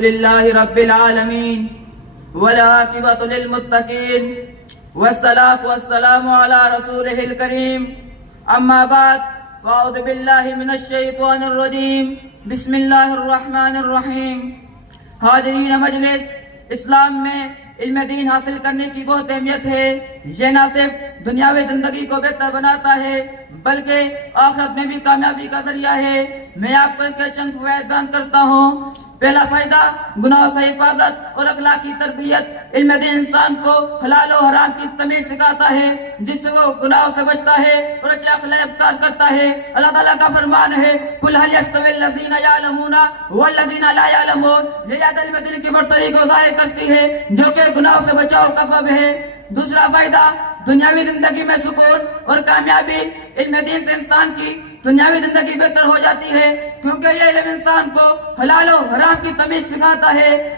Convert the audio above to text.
لله رب العالمين والعاقبة للمتقين والصلاة والسلام على رسوله الكريم أما بعد فأعوذ بالله من الشيطان الرجيم بسم الله الرحمن الرحیم۔ حاضرین مجلس، اسلام میں علم دین حاصل کرنے کی بہت اہمیت ہے۔ یہ نہ صرف دنیاوی زندگی کو بہتر بناتا ہے بلکہ آخرت میں بھی کامیابی کا ذریعہ ہے۔ میں آپ کو اس کے چند فوائد بیان کرتا ہوں۔ پہلا فائدہ، گناہوں سے حفاظت اور اخلاقی تربیت۔ علم دین انسان کو حلال و حرام کی تمیز سکھاتا ہے جس سے وہ گناہوں سے بچتا ہے اور اچھے اخلاق اختیار کرتا ہے۔ اللہ تعالیٰ کا فرمان ہے قُلْ هَلْ يَسْتَوِي الَّذِينَ يَعْلَمُونَ وَالَّذِينَ لَا يَعْلَمُونَ۔ یہ آیت علم دین کی برتری کو ظاہر کرتی ہے جو کہ گناہوں سے بچاؤ کا سبب ہے۔ دوسرا فائدہ، دنیاوی زندگی میں سکون اور کامیابی۔ علم دین سے انسان کی دنیاوی زندگی بہتر ہو جاتی ہے کیونکہ یہ علم انسان کو حلال و حرام کی تمیز سکھاتا ہے۔